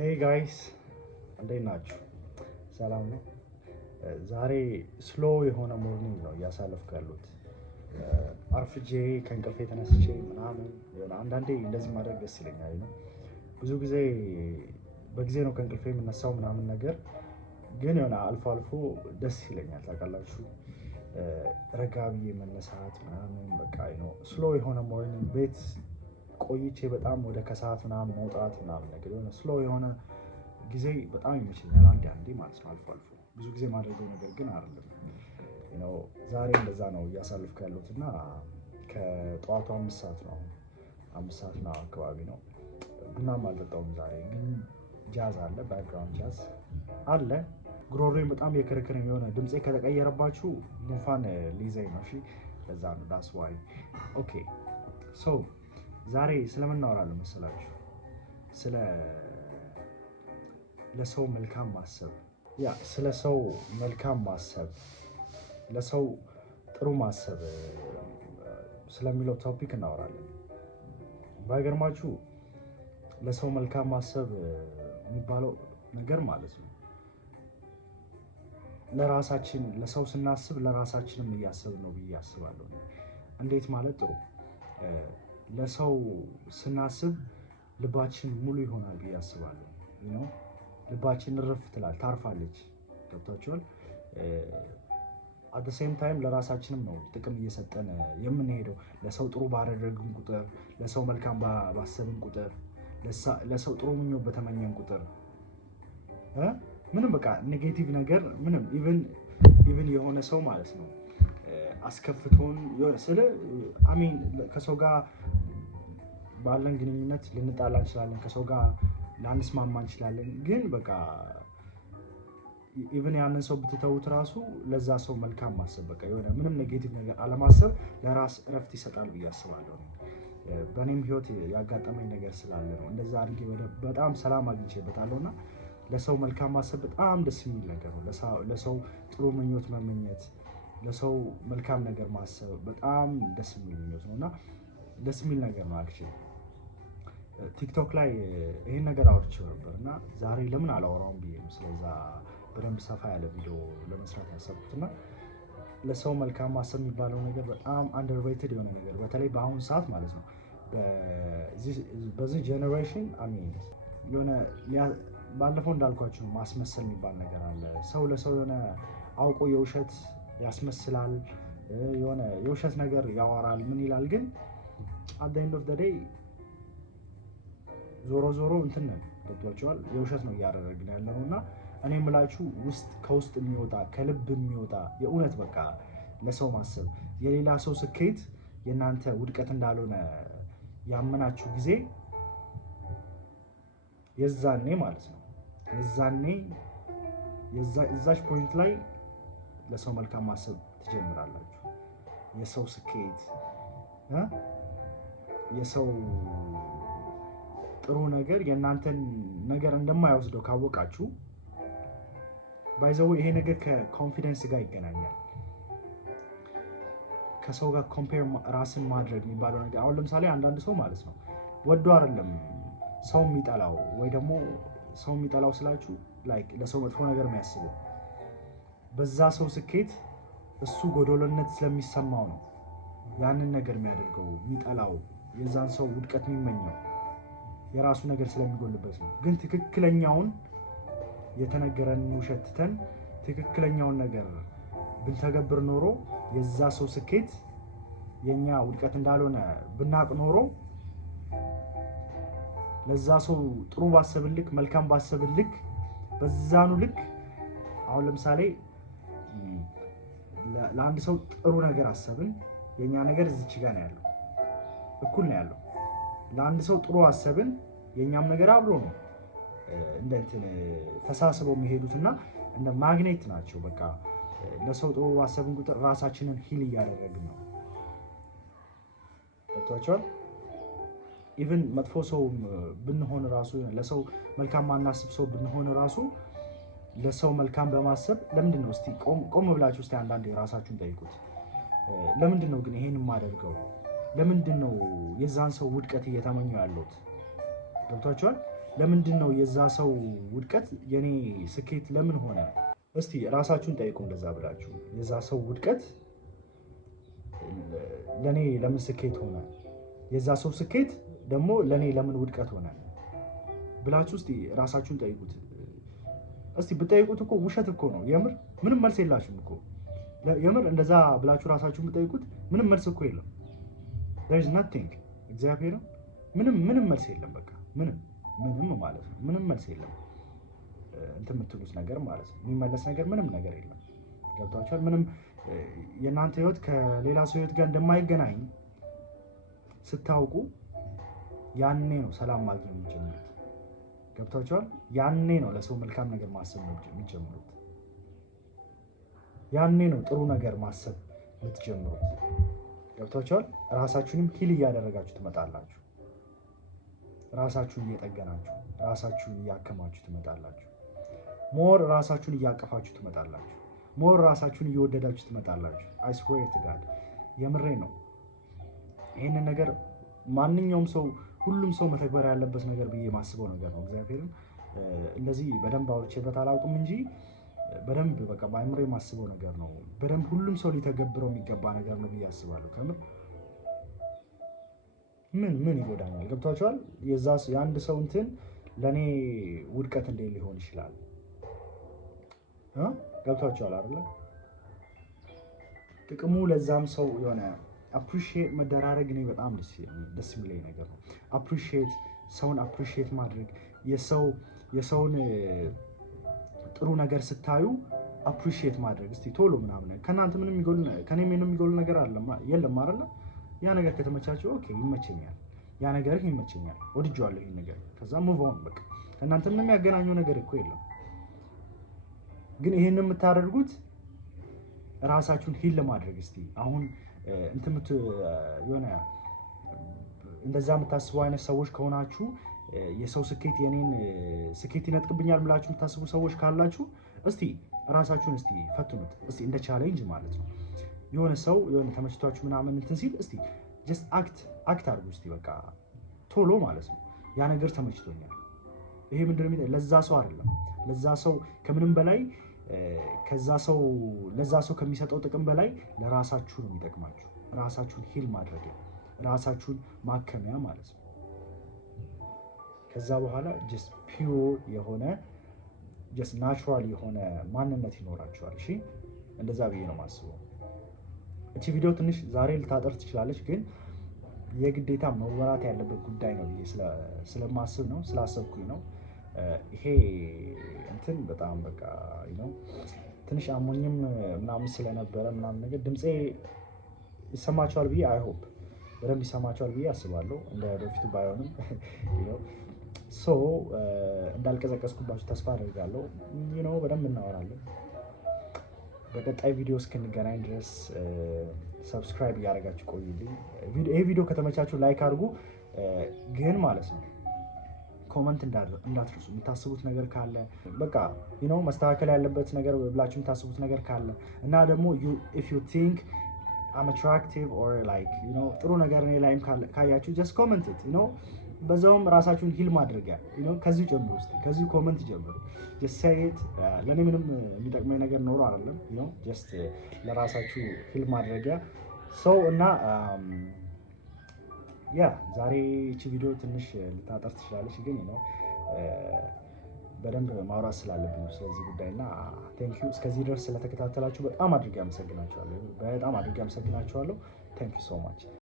Hey guys, እንዴት ናችሁ? ሰላም ነው። ዛሬ ስሎ የሆነ ሞርኒንግ ነው እያሳለፍኩ ያሉት። አርፍጄ ከእንቅልፌ ተነስቼ ምናምን አንዳንዴ እንደዚህ ማድረግ ደስ ይለኛል ነው። ብዙ ጊዜ በጊዜ ነው ከእንቅልፌ የምነሳው ምናምን ነገር ግን የሆነ አልፎ አልፎ ደስ ይለኛል ታውቃላችሁ። ረጋ ብዬ መነሳት ምናምን በቃ ነው ስሎ የሆነ ሞርኒንግ ቤት ቆይቼ በጣም ወደ ከሰዓት ምናምን መውጣት ምናምን ነገር የሆነ ስሎ የሆነ ጊዜ በጣም ይመቸኛል። አንዴ ማለት ነው አልፎ አልፎ ብዙ ጊዜ ማድረገው ነገር ግን አይደለም። ዛሬ እንደዛ ነው እያሳለፍኩ ያለሁት እና ከጠዋቱ 5 ሰዓት ነው 5 ሰዓት ነው አካባቢ ነው። ቡናም አልጠጣሁም ዛሬ ግን ጃዝ አለ፣ ባክግራውንድ ጃዝ አለ። ጉሮሮዬን በጣም የከረከረኝ የሆነ ድምፄ ከተቀየረባችሁ ጉንፋን ሊይዘኝ ነው። እሺ ለዛ ነው ዳስ ዋይ ኦኬ ሶ ዛሬ ስለምን እናወራለን መሰላችሁ? ለሰው መልካም ማሰብ ስለ ሰው መልካም ማሰብ ለሰው ጥሩ ማሰብ ስለሚለው ቶፒክ እናወራለን። ባይገርማችሁ ለሰው መልካም ማሰብ የሚባለው ነገር ማለት ነው ለራሳችን ለሰው ስናስብ ለራሳችንም እያሰብን ነው ብዬ አስባለሁ። እንዴት ማለት ጥሩ ለሰው ስናስብ ልባችን ሙሉ ይሆናል ብዬ አስባለሁ። ልባችን እረፍ ትላለች፣ ታርፋለች። ገብቷችኋል? አት ዘ ሴም ታይም ለራሳችንም ነው ጥቅም እየሰጠን የምንሄደው። ለሰው ጥሩ ባደረግን ቁጥር፣ ለሰው መልካም ባሰብን ቁጥር፣ ለሰው ጥሩ ምኞት በተመኘን ቁጥር ምንም በቃ ኔጌቲቭ ነገር ምንም ኢቭን የሆነ ሰው ማለት ነው አስከፍቶን አሜን ከሰው ጋር ባለን ግንኙነት ልንጣላ እንችላለን፣ ከሰው ጋር ላንስማማ እንችላለን። ግን በቃ ኢቭን ያንን ሰው ብትተውት ራሱ ለዛ ሰው መልካም ማሰብ በቃ የሆነ ምንም ኔጌቲቭ ነገር አለማሰብ ለራስ እረፍት ይሰጣል ብዬ አስባለሁ። በእኔም ህይወት ያጋጠመኝ ነገር ስላለ ነው እንደዛ አድርጌ በጣም ሰላም አግኝቼበታለሁ። እና ለሰው መልካም ማሰብ በጣም ደስ የሚል ነገር ነው። ለሰው ጥሩ ምኞት መመኘት፣ ለሰው መልካም ነገር ማሰብ በጣም ደስ የሚል ምኞት ነው እና ደስ የሚል ነገር ነው። አክቹዋሊ ቲክቶክ ላይ ይሄን ነገር አውርቼው ነበር እና ዛሬ ለምን አላወራውም ብዬ ነው ስለዛ በደንብ ሰፋ ያለ ቪዲዮ ለመስራት ያሰብኩት። እና ለሰው መልካም ማሰብ የሚባለው ነገር በጣም አንደርሬትድ የሆነ ነገር በተለይ በአሁኑ ሰዓት ማለት ነው በዚህ ጀኔሬሽን የሆነ ባለፈው እንዳልኳችሁ ማስመሰል የሚባል ነገር አለ። ሰው ለሰው የሆነ አውቆ የውሸት ያስመስላል፣ የሆነ የውሸት ነገር ያወራል፣ ምን ይላል። ግን አት ዘ ኤንድ ኦፍ ዘ ዴይ ዞሮ እንትን ነው ገብቷችኋል? የውሸት ነው እያደረግን ያለው። እና እኔ የምላችሁ ከውስጥ የሚወጣ ከልብ የሚወጣ የእውነት በቃ ለሰው ማሰብ የሌላ ሰው ስኬት የእናንተ ውድቀት እንዳልሆነ ያመናችሁ ጊዜ የዛኔ ማለት ነው የዛች ፖይንት ላይ ለሰው መልካም ማሰብ ትጀምራላችሁ። የሰው ስኬት የሰው ጥሩ ነገር የእናንተን ነገር እንደማይወስደው ካወቃችሁ ባይዘው ይሄ ነገር ከኮንፊደንስ ጋር ይገናኛል። ከሰው ጋር ኮምፔር ራስን ማድረግ የሚባለው ነገር አሁን ለምሳሌ አንዳንድ ሰው ማለት ነው ወዶ አይደለም ሰው የሚጠላው ወይ ደግሞ ሰው የሚጠላው ስላችሁ ላይክ ለሰው መጥፎ ነገር የሚያስበው በዛ ሰው ስኬት እሱ ጎዶሎነት ስለሚሰማው ነው ያንን ነገር የሚያደርገው የሚጠላው የዛን ሰው ውድቀት የሚመኘው የራሱ ነገር ስለሚጎልበት ነው። ግን ትክክለኛውን የተነገረንን ውሸት ትተን ትክክለኛውን ነገር ብንተገብር ኖሮ የዛ ሰው ስኬት የኛ ውድቀት እንዳልሆነ ብናቅ ኖሮ ለዛ ሰው ጥሩ ባሰብን ልክ መልካም ባሰብን ልክ በዛኑ ልክ አሁን ለምሳሌ ለአንድ ሰው ጥሩ ነገር አሰብን፣ የኛ ነገር እዚች ጋር ነው ያለው፣ እኩል ነው ያለው። ለአንድ ሰው ጥሩ አሰብን፣ የኛም ነገር አብሮ ነው እንትን ተሳስበው የሚሄዱትና እንደ ማግኔት ናቸው። በቃ ለሰው ጥሩ አሰብን ቁጥር ራሳችንን ሂል እያደረግን ነው። ታውቃላችሁ ኢቭን መጥፎ ሰው ብንሆን ራሱ ለሰው መልካም ማናስብ ሰው ብንሆን ራሱ ለሰው መልካም በማሰብ ለምንድን ነው እስቲ ቆም ብላችሁ እስቲ አንዳንዴ ራሳችሁን ጠይቁት። ለምንድን ነው ግን ይሄን የማደርገው? ለምንድን ነው የዛን ሰው ውድቀት እየተመኘው ያለሁት? ገብቷችኋል? ለምንድን ነው የዛ ሰው ውድቀት የኔ ስኬት ለምን ሆነ? እስቲ ራሳችሁን ጠይቁ። እንደዛ ብላችሁ የዛ ሰው ውድቀት ለኔ ለምን ስኬት ሆነ? የዛ ሰው ስኬት ደግሞ ለኔ ለምን ውድቀት ሆነ ብላችሁ እስቲ ራሳችሁን ጠይቁት። እስቲ ብትጠይቁት እኮ ውሸት እኮ ነው። የምር ምንም መልስ የላችሁም እኮ። የምር እንደዛ ብላችሁ ራሳችሁን ብትጠይቁት ምንም መልስ እኮ የለም። there is nothing እግዚአብሔር ምንም መልስ የለም። በቃ ምንም ማለት ነው። ምንም መልስ የለም። እንትን የምትሉት ነገር ማለት ነው። የሚመለስ ነገር ምንም ነገር የለም። ገብቷችኋል? ምንም የእናንተ ህይወት ከሌላ ሰው ህይወት ጋር እንደማይገናኝ ስታውቁ ያኔ ነው ሰላም ማግኘት የሚጀምሩት። ገብቷችኋል? ያኔ ነው ለሰው መልካም ነገር ማሰብ የሚጀምሩት። ያኔ ነው ጥሩ ነገር ማሰብ የምትጀምሩት። ገብቷችኋል? ራሳችሁንም ሂል እያደረጋችሁ ትመጣላችሁ። ራሳችሁን እየጠገናችሁ፣ ራሳችሁን እያከማችሁ ትመጣላችሁ። ሞር ራሳችሁን እያቀፋችሁ ትመጣላችሁ። ሞር ራሳችሁን እየወደዳችሁ ትመጣላችሁ። አይ ስዌር ቱ ጋድ የምሬ ነው። ይህንን ነገር ማንኛውም ሰው ሁሉም ሰው መተግበር ያለበት ነገር ብዬ የማስበው ነገር ነው። እግዚአብሔርን እንደዚህ በደንብ አውርቼበት አላውቅም እንጂ በደንብ በቃ በአይምሮ የማስበው ነገር ነው። በደንብ ሁሉም ሰው ሊተገብረው የሚገባ ነገር ነው ብዬ አስባለሁ። ከምር ምን ይጎዳኛል? ገብቷችኋል? የአንድ ሰው እንትን ለእኔ ውድቀት እንዴት ሊሆን ይችላል? ገብቷችኋል አይደለ? ጥቅሙ ለዛም ሰው የሆነ አፕሪሺየት መደራረግ እኔ በጣም ደስ የሚለኝ ነገር ነው። ሰውን አፕሪሺየት ማድረግ የሰውን ጥሩ ነገር ስታዩ አፕሪሺየት ማድረግ እስቲ ቶሎ ምናምን ከእናንተ ከኔ ምንም የሚጎል ነገር የለም አይደለ? ያ ነገር ከተመቻቸው ኦኬ ይመቸኛል፣ ያ ነገር ይመቸኛል፣ ወድጄዋለሁ ይሄን ነገር፣ ከዛ ሙቭ ኦን በቃ። ከእናንተ ምንም የሚያገናኘው ነገር እኮ የለም። ግን ይሄንን የምታደርጉት ራሳችሁን ሂል ለማድረግ እስቲ አሁን የሆነ እንደዛ የምታስቡ አይነት ሰዎች ከሆናችሁ የሰው ስኬት የኔን ስኬት ይነጥቅብኛል ብላችሁ የምታስቡ ሰዎች ካላችሁ እስቲ ራሳችሁን እስቲ ፈትኑት። እስቲ እንደ ቻሌንጅ ማለት ነው። የሆነ ሰው የሆነ ተመችቷችሁ ምናምን እንትን ሲል እስቲ ጀስት አክት አድርጉ እስቲ በቃ ቶሎ ማለት ነው። ያ ነገር ተመችቶኛል። ይሄ ምንድነው ለዛ ሰው አይደለም፣ ለዛ ሰው ከምንም በላይ ለዛ ሰው ከሚሰጠው ጥቅም በላይ ለራሳችሁ ነው የሚጠቅማችሁ። ራሳችሁን ሂል ማድረጊያ፣ ራሳችሁን ማከሚያ ማለት ነው። ከዛ በኋላ ጀስት ፒውር የሆነ ጀስት ናቹራል የሆነ ማንነት ይኖራችኋል። እሺ እንደዛ ብዬ ነው የማስበው። እቺ ቪዲዮ ትንሽ ዛሬ ልታጠር ትችላለች፣ ግን የግዴታ መወራት ያለበት ጉዳይ ነው ብዬ ስለማስብ ነው፣ ስላሰብኩኝ ነው። ይሄ እንትን በጣም በቃ ትንሽ አሞኝም ምናምን ስለነበረ ምናምን ነገር ድምፄ ይሰማቸዋል ብዬ አይሆፕ በደንብ ይሰማቸዋል ብዬ አስባለሁ። እንደ በፊቱ ባይሆንም እንዳልቀዘቀዝኩባችሁ ተስፋ አደርጋለሁ። በደንብ እናወራለን። በቀጣይ ቪዲዮ እስክንገናኝ ድረስ ሰብስክራይብ እያደረጋችሁ ቆዩልኝ። ይሄ ቪዲዮ ከተመቻችሁ ላይክ አድርጉ፣ ግን ማለት ነው ኮመንት እንዳትረሱ። የምታስቡት ነገር ካለ በቃ መስተካከል ያለበት ነገር ብላችሁ የምታስቡት ነገር ካለ እና ደግሞ if you think I'm attractive or like ጥሩ ነገር እኔ ላይም ካያችሁ just comment it በዛውም ራሳችሁን ሂል ማድረጊያ ከዚህ ጀምሩ። እስቲ ከዚህ ኮመንት ጀምሩ። just say it ለኔ ምንም የሚጠቅመኝ ነገር ኖሮ አይደለም just ለራሳችሁ ሂል ማድረጊያ እና ዛሬ እቺ ቪዲዮ ትንሽ ልታጠር ትችላለች፣ ግን በደንብ ማውራት ስላለብኝ ነው ስለዚህ ጉዳይና ቴንክ ዩ እስከዚህ ድረስ ስለተከታተላችሁ በጣም አድርጌ አመሰግናችኋለሁ። ቴንክ ዩ ሶ ማች